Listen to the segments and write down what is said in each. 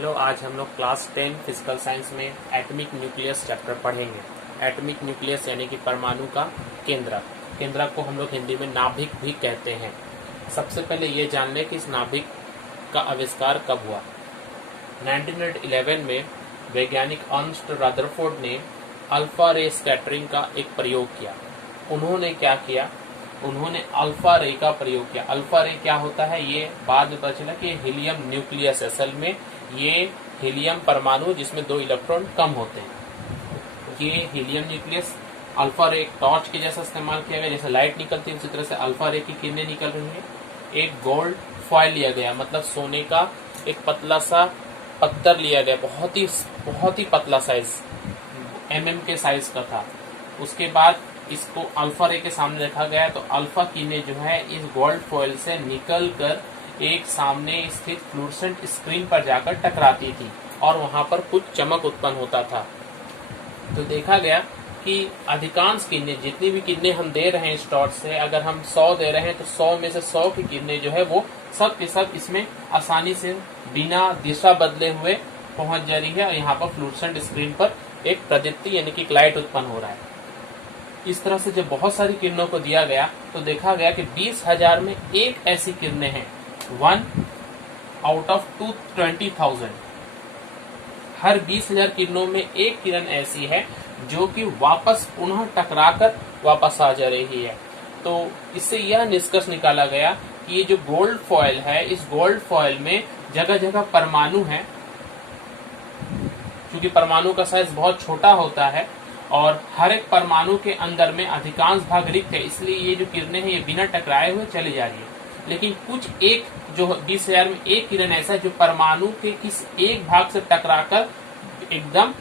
Hello, आज हम लोग क्लास 10 फिजिकल साइंस में एटॉमिक न्यूक्लियस चैप्टर पढ़ेंगे। एटॉमिक न्यूक्लियस यानी कि परमाणु का केंद्रक। केंद्रक को हम लोग हिंदी में नाभिक भी कहते हैं। सबसे पहले ये जान लें कि इस नाभिक का आविष्कार कब हुआ। 1911 में वैज्ञानिक अर्नस्ट रदरफोर्ड ने अल्फा रे स्कैटरिंग का एक प्रयोग किया। उन्होंने क्या किया? उन्होंने अल्फा रे का प्रयोग किया। अल्फा रे क्या होता है ये बाद में पता चला कि हीलियम न्यूक्लियस, असल में ये हीलियम परमाणु जिसमें 2 इलेक्ट्रॉन कम होते हैं। ये हीलियम न्यूक्लियस अल्फा रे टॉर्च के जैसा इस्तेमाल किया गया। जैसे लाइट निकलती है उसी तरह से अल्फा रे की किरणें निकल रही है। एक गोल्ड फॉइल लिया गया, मतलब सोने का एक पतला सा पत्थर लिया गया, बहुत ही पतला साइज, mm के साइज का था। उसके बाद इसको अल्फा रे के सामने रखा गया तो अल्फा किरणें जो है इस गोल्ड फॉइल से निकल कर एक सामने स्थित फ्लूरेसेंट स्क्रीन पर जाकर टकराती थी और वहां पर कुछ चमक उत्पन्न होता था। तो देखा गया कि अधिकांश किरणें, जितनी भी किरणें हम दे रहे हैं इस टॉर्च से, अगर हम 100 दे रहे हैं तो 100 में से 100 की किरणें जो है वो सब के सब इसमें आसानी से बिना दिशा बदले हुए पहुंच जा रही है और यहाँ पर फ्लूरेसेंट स्क्रीन पर एक प्रदीप्ति यानी कि लाइट उत्पन्न हो रहा है। इस तरह से जब बहुत सारी किरणों को दिया गया तो देखा गया कि 20,000 में एक ऐसी किरणें हैं, 1 आउट ऑफ 220,000। हर 20,000 किरणों में एक किरण ऐसी है जो कि वापस पुनः टकराकर वापस आ जा रही है। तो इससे यह निष्कर्ष निकाला गया कि ये जो गोल्ड फॉइल है, इस गोल्ड फॉइल में जगह जगह परमाणु है। क्योंकि परमाणु का साइज बहुत छोटा होता है और हर एक परमाणु के अंदर में अधिकांश भाग रिक्त है, इसलिए ये जो किरणें हैं ये बिना टकराए हुए चली जा रही है। लेकिन कुछ एक जो 20,000 में एक किरण ऐसा है जो परमाणु के किस एक भाग से टकराकर एकदम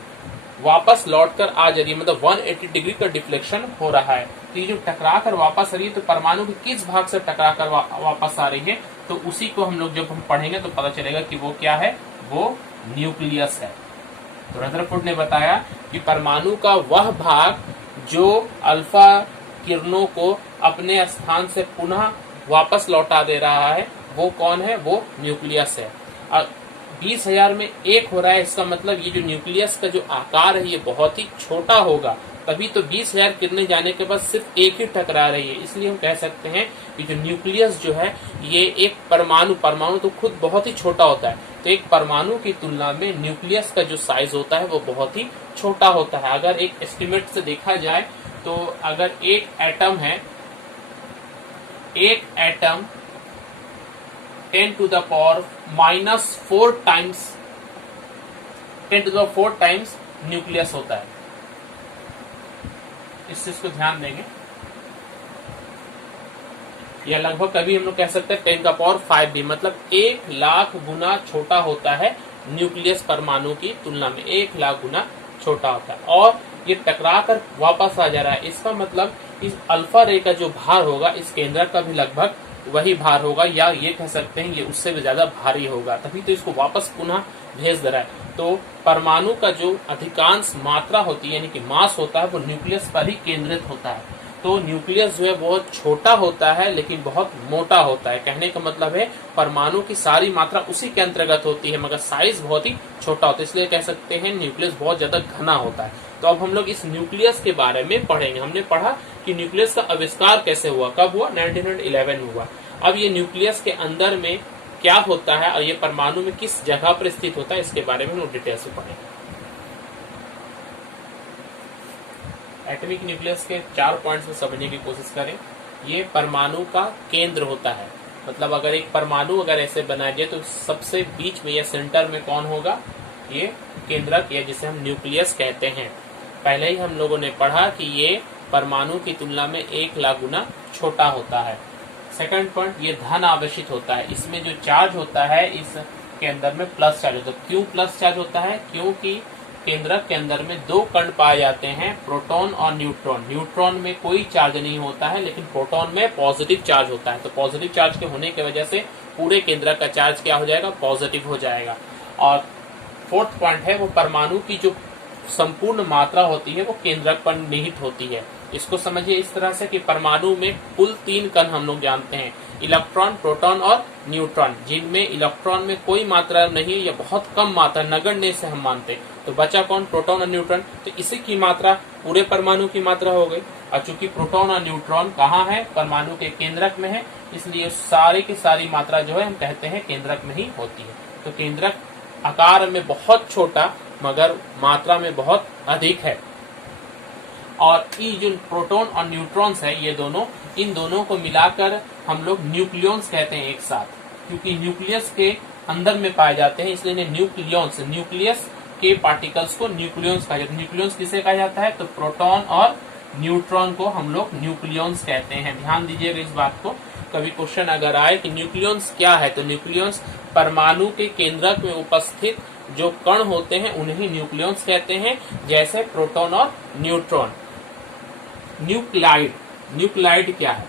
वापस लौटकर आ जा रही है, मतलब 180 डिग्री का डिफ्लेक्शन हो रहा है। तो ये जो टकरा कर वापस आ रही है तो परमाणु के किस भाग से टकरा कर वापस आ रही है, तो उसी को हम लोग जब हम पढ़ेंगे तो पता चलेगा कि वो क्या है, वो न्यूक्लियस है। तो रदरफोर्ड ने बताया कि परमाणु का वह भाग जो अल्फा किरणों को अपने स्थान से पुनः वापस लौटा दे रहा है वो कौन है, वो न्यूक्लियस है। और 20,000 में एक हो रहा है, इसका मतलब ये जो न्यूक्लियस का जो आकार है ये बहुत ही छोटा होगा, तभी तो 20,000 किरणें जाने के बाद सिर्फ एक ही टकरा रही है। इसलिए हम कह सकते हैं कि जो न्यूक्लियस जो है ये एक परमाणु तो खुद बहुत ही छोटा होता है, तो एक परमाणु की तुलना में न्यूक्लियस का जो साइज होता है वो बहुत ही छोटा होता है। अगर एक एस्टिमेट से देखा जाए तो अगर एक एटम है, एक atom 10 to the power -4 times 10 to the 4 times nucleus होता है। इस चीज को ध्यान देंगे, या लगभग कभी हम लोग कह सकते हैं 10 का पावर 5 भी, मतलब 1,00,000 गुना छोटा होता है न्यूक्लियस परमाणु की तुलना में, 1,00,000 गुना छोटा होता है। और ये टकरा कर वापस आ जा रहा है, इसका मतलब इस अल्फा रे का जो भार होगा इस केंद्रक का भी लगभग वही भार होगा, या ये कह सकते हैं ये उससे भी ज्यादा भारी होगा, तभी तो इसको वापस पुनः भेज दे रहा है। तो परमाणु का जो अधिकांश मात्रा होती है यानी कि मास होता है वो न्यूक्लियस पर ही केंद्रित होता है। तो न्यूक्लियस जो है बहुत छोटा होता है लेकिन बहुत मोटा होता है। कहने का मतलब है परमाणु की सारी मात्रा उसी के अंतर्गत होती है मगर साइज बहुत ही छोटा होता है, इसलिए कह सकते हैं न्यूक्लियस बहुत ज्यादा घना होता है। तो अब हम लोग इस न्यूक्लियस के बारे में पढ़ेंगे। हमने पढ़ा कि न्यूक्लियस का आविष्कार कैसे हुआ, कब हुआ, 1911 में हुआ। अब ये न्यूक्लियस के अंदर में क्या होता है और ये परमाणु में किस जगह पर स्थित होता है, इसके बारे में हम डिटेल से पढ़ेंगे। एटॉमिक न्यूक्लियस के 4 पॉइंट्स में समझने की कोशिश करें। ये परमाणु का केंद्र होता है, मतलब अगर एक परमाणु अगर ऐसे बनाया जाए तो सबसे बीच में या सेंटर में कौन होगा, ये केंद्रक या जिसे हम न्यूक्लियस कहते हैं। पहले ही हम लोगों ने पढ़ा कि ये परमाणु की तुलना में 1,00,000 गुना छोटा होता है। सेकंड पॉइंट, ये धन आवेशित होता है। इसमें जो चार्ज होता है इसके अंदर में प्लस चार्ज होता है। क्यों प्लस चार्ज होता है, क्योंकि केंद्रक के अंदर में 2 कण पाए जाते हैं, प्रोटॉन और न्यूट्रॉन। न्यूट्रॉन में कोई चार्ज नहीं होता है लेकिन प्रोटॉन में पॉजिटिव चार्ज होता है। तो पॉजिटिव चार्ज के होने की वजह से पूरे केंद्रक का चार्ज क्या हो जाएगा, पॉजिटिव हो जाएगा। और फोर्थ पॉइंट है वो परमाणु की जो संपूर्ण मात्रा होती है वो केंद्रक पर निहित होती है। इसको समझिए इस तरह से कि परमाणु में कुल 3 कण हम लोग जानते हैं, इलेक्ट्रॉन, प्रोटॉन और न्यूट्रॉन, जिनमें इलेक्ट्रॉन में कोई मात्रा नहीं है या बहुत कम मात्रा, नगण्य से हम मानते हैं। तो बचा कौन? प्रोटॉन और न्यूट्रॉन। तो इसी की मात्रा पूरे परमाणु की मात्रा हो गई। और चूंकि प्रोटॉन और न्यूट्रॉन कहाँ है? परमाणु के केंद्रक में है, इसलिए सारी की सारी मात्रा जो है हम कहते हैं केंद्रक में ही होती है। तो केंद्रक आकार में बहुत छोटा मगर मात्रा में बहुत अधिक है। और ये जो प्रोटॉन और न्यूट्रॉन्स है, ये दोनों, इन दोनों को मिलाकर हम लोग न्यूक्लियॉन्स कहते हैं एक साथ, क्योंकि न्यूक्लियस के अंदर में पाए जाते हैं, इसलिए इन्हें न्यूक्लियॉन्स, न्यूक्लियस के पार्टिकल्स को न्यूक्लियॉन्स कहा जाता है। न्यूक्लियॉन्स किसे कहा जाता है? तो प्रोटॉन और न्यूट्रॉन को हम लोग न्यूक्लियॉन्स कहते हैं। ध्यान दीजिएगा इस बात को, कभी क्वेश्चन अगर आए कि न्यूक्लियॉन्स क्या है, तो न्यूक्लियॉन्स परमाणु के केंद्रक में उपस्थित जो कण होते हैं उन्हें न्यूक्लियॉन्स कहते हैं, जैसे प्रोटॉन और न्यूट्रॉन। न्यूक्लाइड, न्यूक्लाइड क्या है?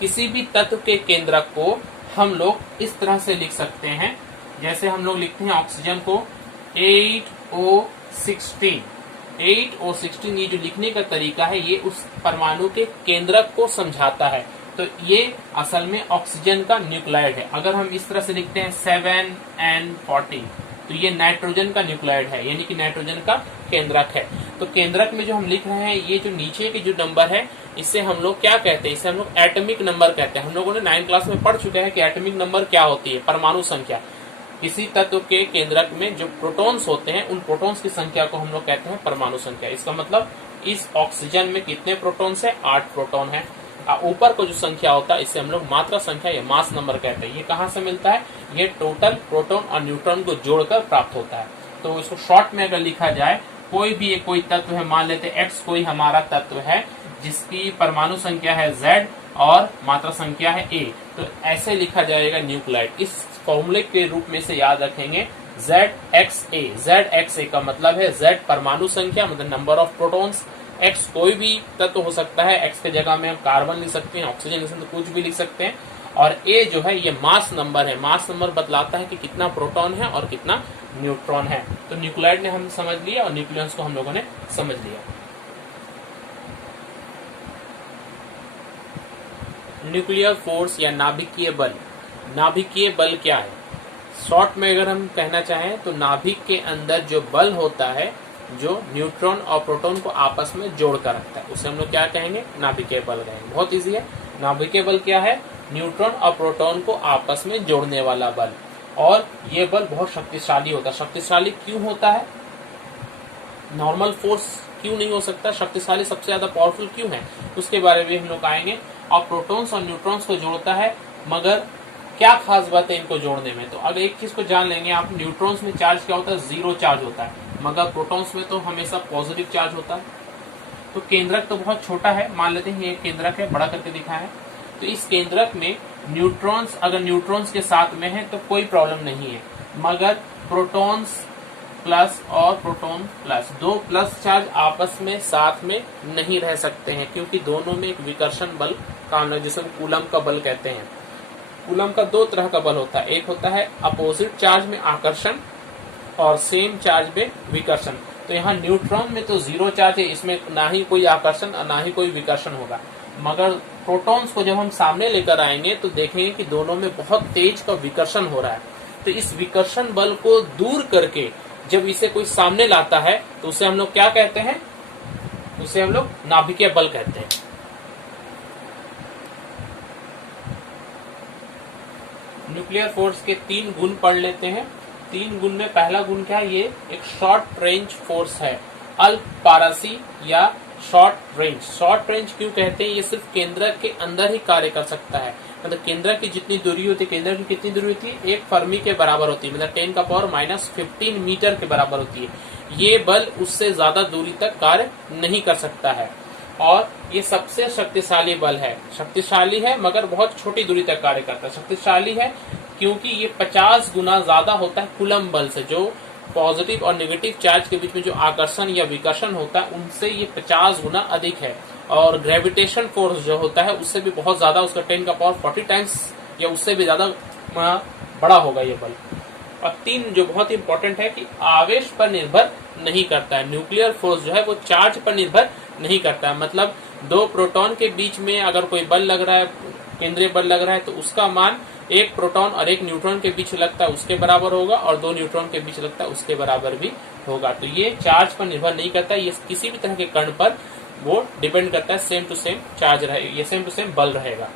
किसी भी तत्व के केंद्रक को हम लोग इस तरह से लिख सकते हैं, जैसे हम लोग लिखते हैं ऑक्सीजन को 8O16। 8O16 ये जो लिखने का तरीका है, ये उस परमाणु के केंद्रक को समझाता है। तो ये असल में ऑक्सीजन का न्यूक्लाइड है। अगर हम इस तरह से लिखते हैं 7N40, तो ये नाइट्रोजन का न्यूक्लाइड है, यानी कि नाइट्रोजन का केंद्रक है। तो केंद्रक में जो हम लिख रहे हैं, ये जो नीचे के जो नंबर है, इससे हम लोग क्या कहते हैं? इसे हम लोग एटॉमिक नंबर कहते हैं। हम लोगों ने 9th क्लास में पढ़ चुके हैं कि एटॉमिक नंबर क्या होती है, परमाणु संख्या। किसी तत्व के केंद्रक में जो प्रोटॉन्स होते हैं, उन प्रोटॉन्स की संख्या को हम लोग कहते हैं परमाणु संख्या। इसका मतलब इस ऑक्सीजन में कितने प्रोटॉन्स है? 8 प्रोटॉन है। ऊपर को जो संख्या होता है, इसे हम लोग मात्रा संख्या या मास नंबर कहते हैं। ये कहाँ से मिलता है? ये टोटल प्रोटॉन और न्यूट्रॉन को जोड़कर प्राप्त होता है। तो इसको शॉर्ट में अगर लिखा जाए, कोई तत्व है, मान लेते हैं X कोई हमारा तत्व है जिसकी परमाणु संख्या है Z और मात्रा संख्या है A, तो ऐसे लिखा जाएगा न्यूक्लाइड। इस फॉर्मूले के रूप में से याद रखेंगे ZXA। ZXA का मतलब है Z परमाणु संख्या, मतलब नंबर ऑफ प्रोटॉन्स। X कोई भी तत्व हो सकता है, X के जगह में हम कार्बन लिख सकते हैं, ऑक्सीजन लिख सकते हैं, कुछ भी लिख सकते हैं। और A जो है ये मास नंबर है। मास नंबर बतलाता है कि कितना प्रोटॉन है और कितना न्यूट्रॉन है। तो न्यूक्लाइड ने हम समझ लिया और न्यूक्लियस को हम लोगों ने समझ लिया। न्यूक्लियर फोर्स या नाभिकीय बल। नाभिकीय बल क्या है? शॉर्ट में अगर हम कहना चाहें तो नाभिक के अंदर जो बल होता है, जो न्यूट्रॉन और प्रोटॉन को आपस में जोड़ कर रखता है, उसे हम लोग क्या कहेंगे? नाभिकीय बल कहेंगे। बहुत इजी है। नाभिकीय बल क्या है? न्यूट्रॉन और प्रोटॉन को आपस में जोड़ने वाला बल। और ये बल बहुत शक्तिशाली होता है। शक्तिशाली क्यों होता है? नॉर्मल फोर्स क्यों नहीं हो सकता? शक्तिशाली सबसे ज्यादा पावरफुल क्यों है? उसके बारे में हम लोग आएंगे। और प्रोटॉन्स और न्यूट्रॉन्स को जोड़ता है, मगर क्या खास बात है इनको जोड़ने में? तो अगर एक चीज को जान लेंगे आप, न्यूट्रॉन्स में चार्ज क्या होता है? 0 चार्ज होता है, मगर प्रोटॉन्स में तो हमेशा पॉजिटिव चार्ज होता है। तो केंद्रक तो बहुत छोटा है, मान लेते हैं ये केंद्रक है, बड़ा करके दिखा है। तो इस केंद्रक में न्यूट्रॉन्स अगर न्यूट्रॉन्स के साथ में है तो कोई प्रॉब्लम नहीं है, मगर प्रोटॉन्स प्लस और प्रोटॉन प्लस, 2 प्लस चार्ज आपस में साथ में नहीं रह सकते हैं, क्योंकि दोनों में एक विकर्षण बल काम है, जिसे कूलम का बल कहते हैं। कूलम का 2 तरह का बल होता है, एक होता है अपोजिट चार्ज में आकर्षण और सेम चार्ज में विकर्षण। तो यहाँ न्यूट्रॉन में तो 0 चार्ज है, इसमें ना ही कोई आकर्षण और ना ही कोई विकर्षण होगा। मगर प्रोटॉन्स को जब हम सामने लेकर आएंगे तो देखेंगे कि दोनों में बहुत तेज का विकर्षण हो रहा है। तो इस विकर्षण बल को दूर करके जब इसे कोई सामने लाता है तो उसे हम लोग क्या कहते हैं? उसे हम लोग नाभिकीय बल कहते हैं। न्यूक्लियर फोर्स के 3 गुण पढ़ लेते हैं। 3 गुण में पहला गुण क्या है? ये एक शॉर्ट रेंज फोर्स है, अल्पपारसी या शॉर्ट रेंज। शॉर्ट रेंज क्यों कहते हैं? ये सिर्फ केंद्र के अंदर ही कार्य कर सकता है। मतलब केंद्र की जितनी दूरी होती है, केंद्र की कितनी दूरी होती है? 1 फर्मी के बराबर होती है, मतलब 10⁻⁻15 मीटर के बराबर होती है। ये बल उससे ज्यादा दूरी तक कार्य नहीं कर सकता है और ये सबसे शक्तिशाली बल है। शक्तिशाली है मगर बहुत छोटी दूरी तक कार्य करता है। शक्तिशाली है क्योंकि ये 50 गुना ज्यादा होता है कूलम बल से। जो पॉजिटिव और नेगेटिव चार्ज के बीच में जो आकर्षण या विकर्षण होता है, उनसे ये 50 गुना अधिक है। और ग्रेविटेशन फोर्स जो होता है उससे भी बहुत ज्यादा, उसका 10⁻40 टाइम्स या उससे भी ज्यादा बड़ा होगा ये बल। और 3 जो बहुत इंपॉर्टेंट है कि आवेश पर निर्भर नहीं करता है। न्यूक्लियर फोर्स जो है वो चार्ज पर निर्भर नहीं करता है। मतलब 2 प्रोटॉन के बीच में अगर कोई बल लग रहा है, केंद्रीय बल लग रहा है, तो उसका मान 1 प्रोटॉन और 1 न्यूट्रॉन के बीच लगता है उसके बराबर होगा, और 2 न्यूट्रॉन के बीच लगता है उसके बराबर भी होगा। तो ये चार्ज पर निर्भर नहीं करता, ये किसी भी तरह के कण पर वो डिपेंड करता है, सेम टू सेम चार्ज रहेगा, ये सेम टू सेम बल रहेगा।